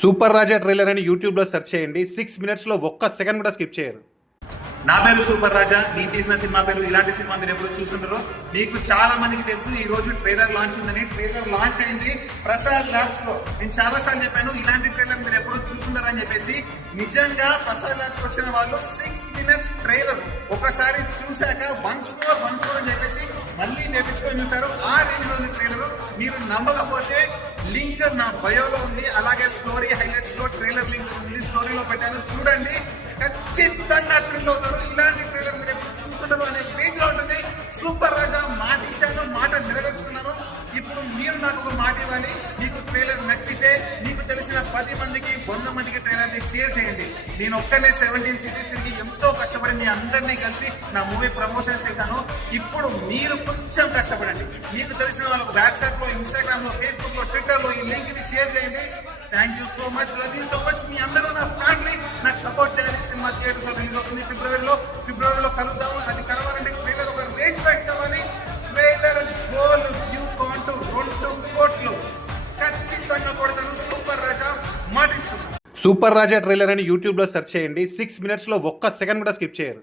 Super రాజా trailer అని యూట్యూబ్లో search చేయండి. 6 మినిట్స్లో ఒక్క సెకండ్ కూడా స్కిప్ చేయరు. నా పేరు సూపర్ రాజా. నేను తీసిన సినిమా పేరు ఇలాంటి సినిమా మీరు ఎప్పుడు చూస్తుంటారో. మీకు చాలా మందికి తెలుసు ఈ రోజు ట్రైలర్ లాంచ్ ఉందని. ట్రైలర్ లాంచ్ అయింది ప్రసాద్ ల్యాబ్స్ లో. నేను చాలా సార్లు చెప్పాను ఇలాంటి ట్రైలర్ మీరు ఎప్పుడు చూస్తుంటారు అని చెప్పేసి. నిజంగా ప్రసాద్ ల్యాబ్స్ వచ్చిన వాళ్ళు 6 మినిట్స్ ట్రైలర్ ఒకసారి చూశాక వన్స్ మోర్ అని చెప్పేసి మళ్ళీ నేర్పించుకొని చూసారు. ఆ రేంజ్ లోని ట్రైలర్. మీరు నమ్మకపోతే లింక్ నా బయోలో ఉంది, అలాగే స్టోరీ హైలైట్స్ లో ట్రైలర్ లింక్ ఉంది, స్టోరీలో పెట్టాను, చూడండి. ఖచ్చితంగా థ్రిల్ అవుతారు. ఇలాంటి ట్రైలర్ మీరు ఎప్పుడు చూస్తుంటారు అనే పేజ్ లో ఉంటుంది. సూపర్ రాజా మాట ఇచ్చాను, మాట నెరవేర్చుకున్నాను. ఇప్పుడు మీరు నాకు ఒక మాట ఇవ్వాలి. మీకు ట్రైలర్ నచ్చితే మీకు తెలిసిన 10 మందికి 100 మందికి ట్రైలర్ ని షేర్ చేయండి. నేను ఒక్కనే 17 సిటీస్ తిరిగి ఎంతో కష్టపడి మీ అందరినీ కలిసి నా మూవీ ప్రమోషన్స్ చేశాను. ఇప్పుడు మీరు కొంచెం కష్టపడండి. మీకు తెలిసిన వాళ్ళకు వాట్సాప్ లో, ఇన్స్టాగ్రామ్ లో, ఫేస్బుక్ లో, ట్విట్టర్ లో ఈ లింక్ ని షేర్ చేయండి. Thank you so much, love you so much. మీ అందరూ నా ఫ్యామిలీ, నాకు సపోర్ట్ చేయాలి. సినిమా థియేటర్స్ లో రిలీజ్ అవుతుంది ఫిబ్రవరిలో కలుద్దాము. అది కలవాలంటే ట్రైలర్ ఒక రేంజ్ పెట్టామని. ట్రైలర్ గోల్ వ్యూ కౌంట్ 2 కోట్లు ఖచ్చితంగా కొడతాను. సూపర్ రాజా మాటిస్తున్నాను. సూపర్ రాజా ట్రైలర్ అని యూట్యూబ్లో సెర్చ్ చేయండి. 6 మినిట్స్లో ఒక్క సెకండ్ కూడా స్కిప్ చేయరు.